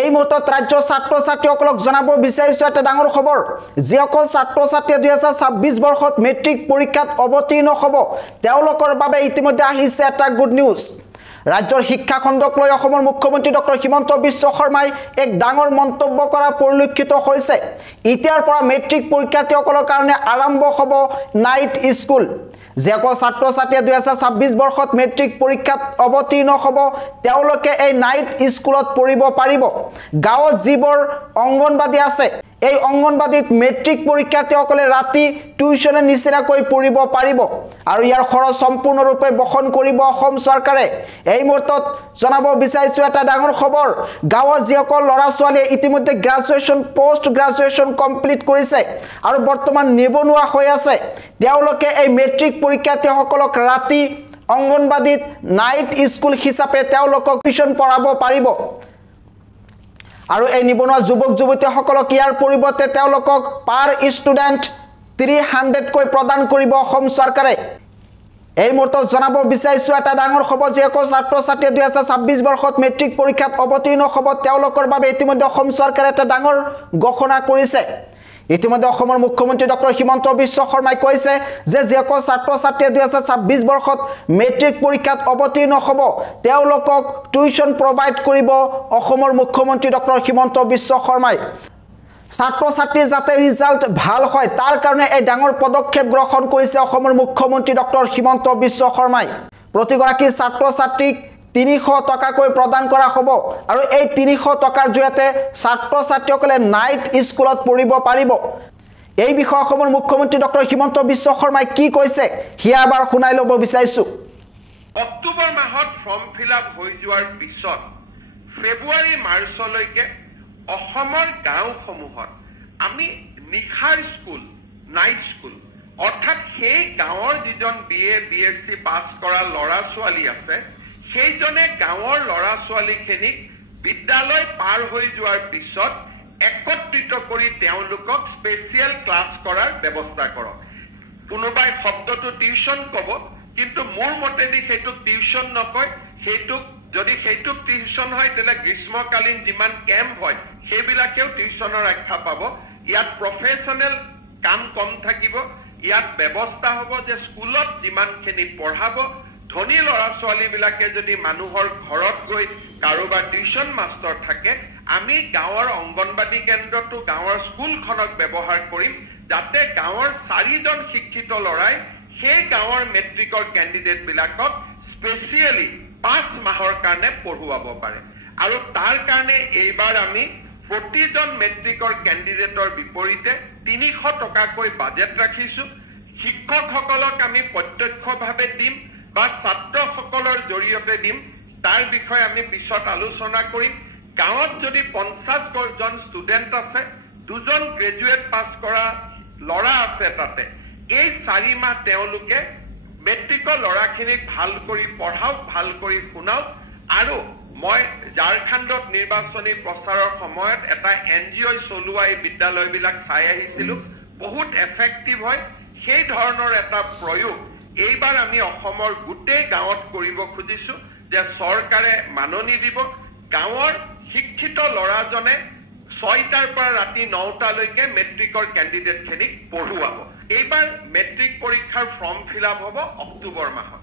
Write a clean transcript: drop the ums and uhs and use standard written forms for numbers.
এই মুহূৰ্তত ৰাজ্যৰ ছাত্ৰ ছাত্ৰীসকলক জনাব বিচাৰিছো এটা ডাঙৰ খবৰ যিসকল ছাত্ৰ ছাত্ৰীয়ে 2026 বৰ্ষত মেট্ৰিক পৰীক্ষাত অৱতীৰ্ণ হ'ব তেওঁলোকৰ বাবে ইতিমধ্যে আহিছে এটা গুড নিউজ ৰাজ্যৰ শিক্ষা খণ্ডক লৈ অসমৰ মুখ্যমন্ত্ৰী ডক্টৰ হিমন্ত বিশ্ব শৰ্মাই এক ডাঙৰ মন্তব্য কৰা পৰিলক্ষিত হৈছে ইতিয়াৰ পৰা মেট্ৰিক পৰীক্ষাৰ্থীসকলৰ কাৰণে আৰম্ভ হ'ব নাইট স্কুল যেকো ছাত্ৰ ছাত্ৰীয়ে 2026 বৰ্ষত মেট্ৰিক পৰীক্ষাত অৱতীৰ্ণ হ'ব তেওঁলোকে এই নাইট স্কুলত পঢ়িব পাৰিব গাঁৱত যিবোৰ অংগনবাদী আছে এই অংগনবাদীত মেট্ৰিক পৰীক্ষাৰ্থীসকলে ৰাতি টিউচনৰ নিচিনাকৈ পঢ়িব পাৰিব আৰু ইয়াৰ খৰচ সম্পূৰ্ণৰূপে বহন কৰিব অসম চৰকাৰে এই মুহূৰ্তত জনাব বিচাৰিছো এটা ডাঙৰ খবৰ গাঁৱত যিসকল ল'ৰা ছোৱালীয়ে ইতিমধ্যে গ্ৰেজুৱেশ্যন পোষ্ট গ্ৰেজুৱেশ্যন কমপ্লিট কৰিছে আৰু বৰ্তমান নিবনুৱা হৈ আছে তেওঁলোকে এই মেট্ৰিক পৰীক্ষাৰ্থীসকলক ৰাতি অংগনবাদীত নাইট স্কুল হিচাপে তেওঁলোকক টিউচন পঢ়াব পাৰিব আৰু এই নিবনুৱা যুৱক যুৱতীসকলক ইয়াৰ পৰিৱৰ্তে তেওঁলোকক পাৰ ষ্টুডেণ্ট 300 কৈ প্ৰদান কৰিব অসম চৰকাৰে এই মুহূৰ্তত জনাব বিচাৰিছো এটা ডাঙৰ খবৰ যে ছাত্ৰ ছাত্ৰীয়ে 2026 বৰ্ষত মেট্ৰিক পৰীক্ষাত অৱতীৰ্ণ হ'ব তেওঁলোকৰ বাবে ইতিমধ্যে অসম চৰকাৰে এটা ডাঙৰ ঘোষণা কৰিছে ইতিমধ্যে অসমৰ মুখ্যমন্ত্ৰী ডক্টৰ হিমন্ত বিশ্ব শৰ্মাই কৈছে যে যিসকল ছাত্ৰ ছাত্ৰীয়ে 2026 বৰ্ষত মেট্ৰিক পৰীক্ষাত অৱতীৰ্ণ হ'ব তেওঁলোকক টিউচন প্ৰভাইড কৰিব অসমৰ মুখ্যমন্ত্ৰী ডক্টৰ হিমন্ত বিশ্ব শৰ্মাই ছাত্ৰ ছাত্ৰী যাতে ৰিজাল্ট ভাল হয় তাৰ কাৰণে এই ডাঙৰ পদক্ষেপ গ্ৰহণ কৰিছে অসমৰ মুখ্যমন্ত্ৰী ডক্টৰ হিমন্ত বিশ্ব শৰ্মাই প্ৰতিগৰাকী ছাত্ৰ ছাত্ৰীক 300 টকাকৈ প্ৰদান কৰা হ'ব আৰু এই 300 টকাৰ জৰিয়তে ছাত্ৰ ছাত্ৰীসকলে নাইট স্কুলত পঢ়িব পাৰিব এই বিষয়ে অসমৰ মুখ্যমন্ত্ৰী ডক্টৰ হিমন্ত বিশ্ব শৰ্মাই কি কৈছে হিয়া এবাৰ শুনাই ল'ব বিচাৰিছো অক্টোবৰ মাহত ফৰ্ম ফিলআপ হৈ যোৱাৰ পিছত ফেব্ৰুৱাৰী মাৰ্চলৈকে অসমৰ গাঁওসমূহত আমি নিখাৰ স্কুল নাইট স্কুল অৰ্থাৎ সেই গাঁৱৰ যিজন বিএ বিএসসি পাছ কৰা ল'ৰা ছোৱালী আছে সেইজনে গাঁৱৰ ল'ৰা ছোৱালীখিনিক বিদ্যালয় পাৰ হৈ যোৱাৰ পিছত একত্ৰিত কৰি তেওঁলোকক স্পেচিয়েল ক্লাছ কৰাৰ ব্যৱস্থা কৰক কোনোবাই শব্দটো টিউচন ক'ব কিন্তু মোৰ মতেদি সেইটো টিউচন নকয় সেইটোক যদি সেইটোক টিউচন হয় তেলে গ্ৰীষ্মকালীন যিমান কেম্প হয় সেইবিলাকেও টিউচনৰ আখ্যা পাব ইয়াত প্ৰফেচনেল কাম কম থাকিব ইয়াত ব্যৱস্থা হ'ব যে স্কুলত যিমানখিনি পঢ়াব ধনী ল'ৰা ছোৱালীবিলাকে যদি মানুহৰ ঘৰত গৈ কাৰোবাৰ টিউচন মাষ্টৰ থাকে আমি গাঁৱৰ অংগনবাদী কেন্দ্ৰটো গাঁৱৰ স্কুলখনক ব্যৱহাৰ কৰিম যাতে গাঁৱৰ 4জন শিক্ষিত ল'ৰাই সেই গাঁৱৰ মেট্ৰিকৰ কেণ্ডিডেটবিলাকক স্পেচিয়েলি 5 মাহৰ কাৰণে পঢ়ুৱাব পাৰে আৰু তাৰ কাৰণে এইবাৰ আমি প্ৰতিজন মেট্ৰিকৰ কেণ্ডিডেটৰ বিপৰীতে 300 টকাকৈ বাজেট ৰাখিছো শিক্ষকসকলক আমি প্ৰত্যক্ষভাৱে দিম বা ছাত্ৰসকলৰ জৰিয়তে দিম তাৰ বিষয়ে আমি পিছত আলোচনা কৰিম গাঁৱত যদি 50 জন ষ্টুডেণ্ট আছে 2জন গ্ৰেজুৱেট পাছ কৰা ল'ৰা আছে তাতে এই 4 মাহ তেওঁলোকে মেট্ৰিকৰ ল'ৰাখিনিক ভাল কৰি পঢ়াওক ভাল কৰি শুনাওক আৰু মই ঝাৰখণ্ডত নিৰ্বাচনী প্ৰচাৰৰ সময়ত এটা এনজিঅ চলোৱা এই বিদ্যালয়বিলাক চাই আহিছিলো বহুত এফেক্টিভ হয় সেই ধৰণৰ এটা প্ৰয়োগ এইবাৰ আমি অসমৰ গোটেই গাঁৱত কৰিব খুজিছো যে চৰকাৰে মাননি দিব গাঁৱৰ শিক্ষিত ল'ৰাজনে 6টাৰ পৰা ৰাতি 9টালৈকে মেট্ৰিকৰ কেণ্ডিডেটখিনিক পঢ়ুৱাব এইবাৰ মেট্ৰিক পৰীক্ষাৰ ফৰ্ম ফিলআপ হ'ব অক্টোবৰ মাহত